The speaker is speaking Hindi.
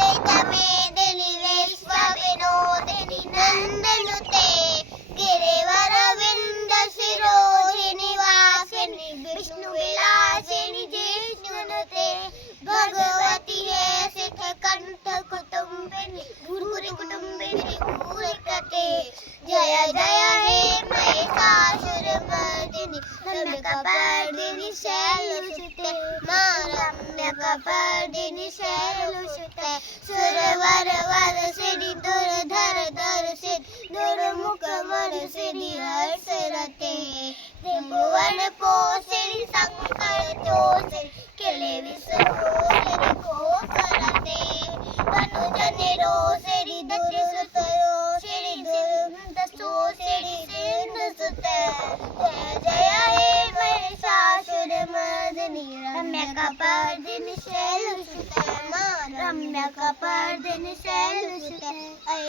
मेदिनि विश्वविनोदिनि नन्दनुते गिरिवरविन्दशिरोधिनि वासिनि विष्णुविलासिनि जिष्णुनुते भगवति हे सिद्धकण्ठकुटुम्बिनि भूरिकुटुम्बिनि भूरिकते जय जय हे महिषासुरमर्दिनि रम्यकपर्दिनि शैलसुते मां रम्यकपर्दिनि शैलसुते सुरवरवरसिनि दुर्धरधरसिनि दुर्मुखमरसिनि हर्षरते त्रिभुवनपोषिणि शङ्करतोषिणि किलिविषमोषिणि घोषरते अनुजनिरोषिणि दुरिसुतरोषिणि दुर्मदशोषिणि सिन्धुसुते जय जय हे महिषासुरमर्दिनि रम्यकपर्दिनि शैलसुते मां रम्यकपर्दिनि शैलसुते